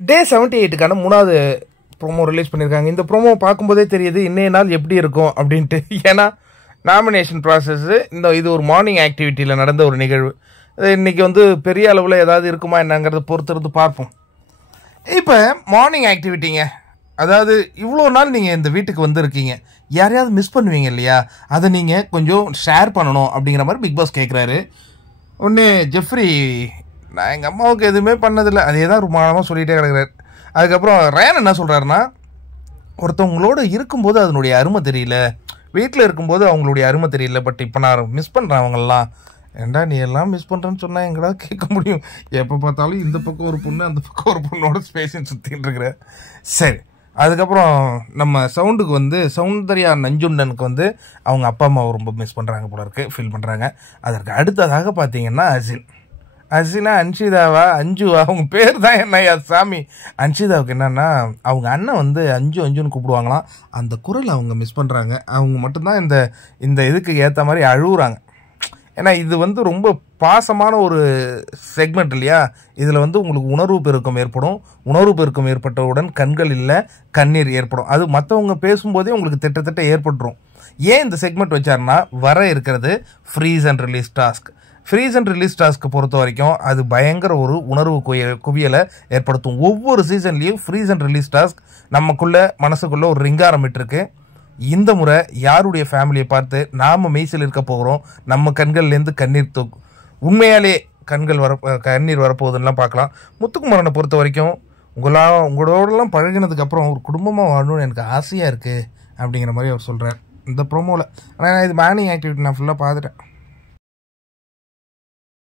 டே 78க்கான 3வது promo release பண்ணியிருக்காங்க. இந்த ப்ரோமோ பார்க்கும்போதே தெரியுது இன்னைய நாள் எப்படி இருக்கும் அப்படின்ட்டு. ஏன்னா நாமினேஷன் ப்ராசஸ் இது ஒரு மார்னிங் ஆக்டிவிட்டியில் நடந்த ஒரு நிகழ்வு. இன்றைக்கி பெரிய அளவில் ஏதாவது இருக்குமா என்னங்கிறத பொறுத்திருந்து பார்ப்போம். இப்போ மார்னிங் ஆக்டிவிட்டிங்க, அதாவது இவ்வளோ நாள் நீங்கள் இந்த வீட்டுக்கு வந்திருக்கீங்க, யாரையாவது மிஸ் பண்ணுவீங்க இல்லையா, அதை நீங்கள் கொஞ்சம் ஷேர் பண்ணணும் அப்படிங்கிற மாதிரி பிக் பாஸ் கேட்குறாரு. ஒன்று ஜெஃப்ரி, நான் எங்கள் அம்மாவுக்கு எதுவுமே பண்ணதில்லை, அதே தான் ரொம்ப நாளமாக சொல்லிகிட்டே கிடக்குறாரு. அதுக்கப்புறம் ரயான் என்ன சொல்கிறாருன்னா, ஒருத்தவங்களோட இருக்கும்போது அதனுடைய அருமை தெரியல, வீட்டில் இருக்கும்போது அவங்களுடைய அருமை தெரியல, பட் இப்போ நான் மிஸ் பண்ணுறேன் அவங்கெல்லாம். ஏண்டா நீ எல்லாம் மிஸ் பண்ணுறேன்னு சொன்னால் எங்கடா கேட்க முடியும்? எப்போ பார்த்தாலும் இந்த பக்கம் ஒரு பொண்ணு அந்த பக்கம் ஒரு பொண்ணோட ஸ்பேஸ்ன்னு சுற்றிக்கிட்டு இருக்கிற. சரி, அதுக்கப்புறம் நம்ம சவுண்டுக்கு சௌந்தர்யா நஞ்சுண்டனுக்கு அவங்க அப்பா அம்மாவை ரொம்ப மிஸ் பண்ணுறாங்க போல இருக்கு, ஃபீல் பண்ணுறாங்க. அதற்கு அடுத்ததாக பார்த்தீங்கன்னா அசினா அன்ஷிதாவா அஞ்சுவா, அவங்க பேர் தான் என்னையா சாமி. அன்ஷிதாவுக்கு என்னன்னா அவங்க அண்ணன் அஞ்சுன்னு கூப்பிடுவாங்களாம், அந்த குரல் அவங்க மிஸ் பண்ணுறாங்க. அவங்க மட்டும்தான் இந்த இதுக்கு ஏற்ற மாதிரி அழுகுறாங்க. ஏன்னா இது ரொம்ப பாசமான ஒரு செக்மெண்ட் இல்லையா. இதில் உங்களுக்கு உணர்வு பெருக்கம் ஏற்படும். உணர்வு பெருக்கம் ஏற்பட்டவுடன் கண்கள் இல்லை கண்ணீர் ஏற்படும். அது மற்றவங்க பேசும்போதே உங்களுக்கு திட்டத்தட்ட ஏற்பட்டுரும். ஏன் இந்த செக்மெண்ட் வச்சாருன்னா, வர இருக்கிறது freeze and release task. Freeze and release task பொறுத்த வரைக்கும் அது பயங்கர ஒரு உணர்வு குவியலை ஏற்படுத்தும். ஒவ்வொரு சீசன்லேயும் ஃப்ரீஸ் அண்ட் ரிலீஸ் டாஸ்க் மனசுக்குள்ளே ஒரு ரிங்காரமிட்டிருக்கு. இந்த முறை யாருடைய ஃபேமிலியை பார்த்து நாம் மெய்சில் இருக்க போகிறோம், நம்ம கண்கள்லேருந்து கண்ணீர் உண்மையாலே கண்ணீர் வரப்போகுதுன்னெலாம் பார்க்கலாம். முத்துக்குமரனை பொறுத்த வரைக்கும் உங்களோடலாம் பழகினதுக்கப்புறம் ஒரு குடும்பமாக வாழணும்னு எனக்கு ஆசையாக இருக்குது அப்படிங்கிற மாதிரி அவர் சொல்கிறார் இந்த ப்ரோமோவில். ஆனால் இது மார்னிங் ஆக்டிவிட்டி நான் ஃபுல்லாக பார்த்துட்டேன்.